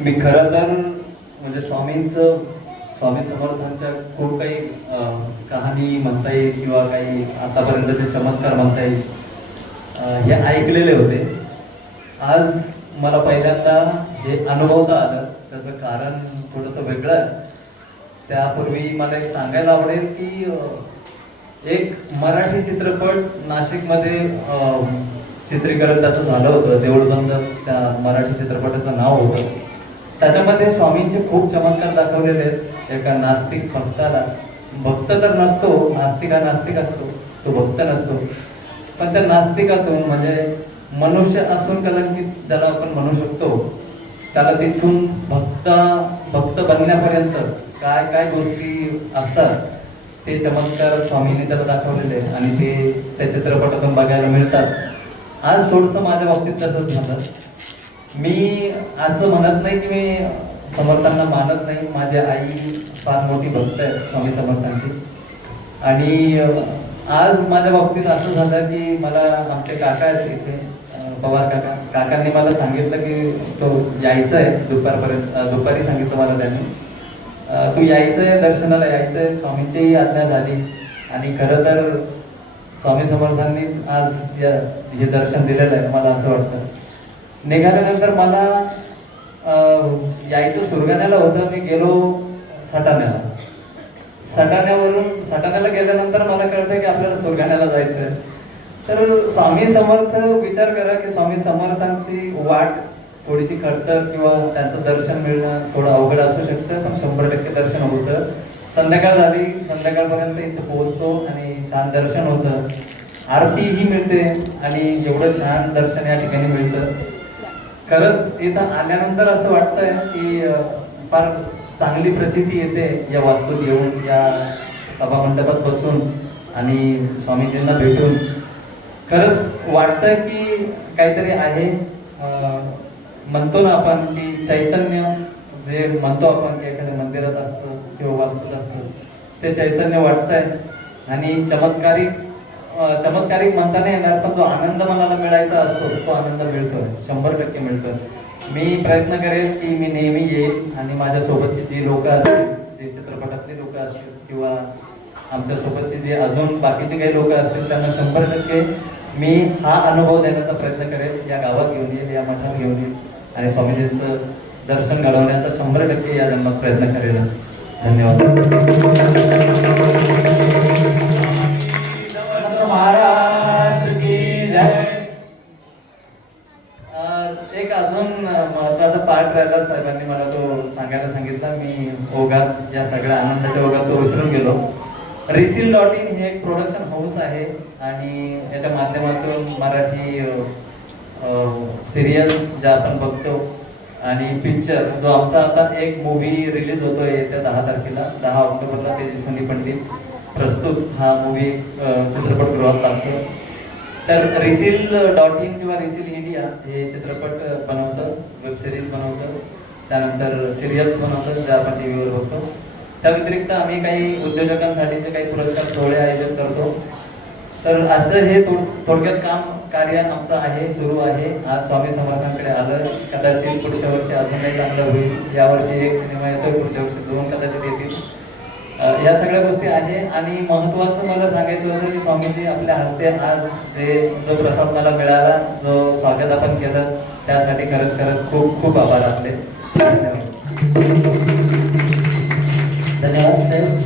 मी खरं तर म्हणजे स्वामींचं स्वामी समर्थांच्या खूप काही कहाणी म्हणता येईल किंवा काही आतापर्यंतचे चमत्कार म्हणता येईल. हे ऐकलेले होते. आज मला पहिल्यांदा हे अनुभवता आलं. त्याचं कारण थोडंसं वेगळं आहे. त्यापूर्वी मला एक सांगायला आवडेल की एक मराठी चित्रपट नाशिकमध्ये चित्रीकरण त्याचं झालं होतं. देऊळ जमलं त्या मराठी चित्रपटाचं नाव होतं. त्याच्यामध्ये स्वामींचे खूप चमत्कार दाखवलेले आहेत. एका नास्तिक भक्ताला भक्त तर नसतो नास्तिक हा नास्तिक असतो तो भक्त नसतो. पण त्या नास्तिकातून म्हणजे मनुष्य असून कलंकित ज्याला आपण म्हणू शकतो त्याला तिथून भक्त भक्त बनण्यापर्यंत काय काय गोष्टी असतात ते चमत्कार स्वामीने त्याला दाखवलेले आणि ते त्या चित्रपटातून बघायला मिळतात. आज थोडंसं माझ्या बाबतीत तसंच झालं. मी असं म्हणत नाही की मी समर्थांना मानत नाही. माझी आई फार मोठी भक्त आहे स्वामी समर्थांची. आणि आज माझ्या बाबतीत असं झालं की मला आमचे काका आहेत इथे पवार काका. काकांनी मला सांगितलं की तो यायचं आहे दुपारपर्यंत दुपारी सांगितलं मला त्यांनी. तू यायचं आहे दर्शनाला यायचं आहे स्वामींचीही आज्ञा झाली. आणि खरं तर स्वामी समर्थांनीच आज या हे दर्शन दिलेलं आहे मला असं वाटतं. निघाल्यानंतर मला यायचं सुरगाण्याला होतं. मी गेलो सटाण्याला. सटाण्यावरून सटाण्याला गेल्यानंतर मला कळतं की आपल्याला सुरगाण्याला जायचं तर स्वामी समर्थ विचार करा की स्वामी समर्थांची वाट थोडीशी खडतर किंवा त्यांचं दर्शन मिळणं थोडं अवघड असू शकतं पण शंभर टक्के दर्शन होतं. संध्याकाळ झाली संध्याकाळपर्यंत इथं पोहोचतो आणि छान दर्शन होतं. आरतीही मिळते आणि एवढं छान दर्शन या ठिकाणी मिळतं. खरंच इथं आल्यानंतर असं वाटतंय की फार चांगली प्रचिती येते या वास्तूत येऊन या सभा मंडपात बसून आणि स्वामीजींना भेटून. खरंच वाटतं की काहीतरी आहे. म्हणतो ना आपण की चैतन्य जे म्हणतो आपण की एखाद्या मंदिरात असतं किंवा वास्तूत असतं ते चैतन्य वाटतंय. आणि चमत्कारिक चमत्कारिक म्हणता नाही येणार पण जो आनंद मनाला मिळायचा असतो तो आनंद मिळतो. शंभर टक्के मिळतो. मी प्रयत्न करेल की मी नेहमी येईल आणि माझ्या सोबतची जी लोक असतील जे चित्रपटातली लोक असतील किंवा आमच्या सोबतचे जे अजून बाकीचे काही लोक असतील त्यांना शंभर टक्के मी हा अनुभव देण्याचा प्रयत्न करेल या गावात घेऊन येईल या मठात घेऊन येईल आणि स्वामीजींचं दर्शन घडवण्याचा शंभर टक्के या जन्मात प्रयत्न करेलच. धन्यवाद. महत्त्वाचा पार्ट राहिला साहेबांनी मला तो सांगायला सांगितला मी ओघात या सगळ्या आनंदाच्या ओघात तो विसरून गेलो. रिसिल डॉट इन हे एक प्रोडक्शन हाऊस आहे आणि याच्या माध्यमातून मराठी सिरियल्स ज्या आपण बघतो आणि पिक्चर जो आमचा आता एक मूवी रिलीज होतोय येत्या दहा तारखेला दहा ऑक्टोबरला तेजस्विनी पंडित. प्रस्तुत हा मूवी चित्रपटगृहात लागतो तर रिसील डॉट इन किंवा रिसील इंडिया हे चित्रपट बनवतं वेब सिरीज बनवतं त्यानंतर सिरियल्स बनवतं जे आपण टी व्हीवर बघतो. त्या व्यतिरिक्त आम्ही काही उद्योजकांसाठीचे काही पुरस्कार सोहळे आयोजित करतो. तर असं हे थोड थोडक्यात काम कार्य आमचं आहे सुरू आहे. आज स्वामी समर्थांकडे आलं. कदाचित पुढच्या वर्षी अजूनही चांगलं होईल. यावर्षी एक सिनेमा येतोय पुढच्या वर्षी दोन कदाचित येतील. या सगळ्या गोष्टी आहे आणि महत्वाचं मला सांगायचं होतं की स्वामीजी आपल्या हस्ते आज जे जो प्रसाद मला मिळाला जो स्वागत आपण केलं त्यासाठी खरंच खरंच खूप खूप आभार आपले. धन्यवाद. धन्यवाद साहेब.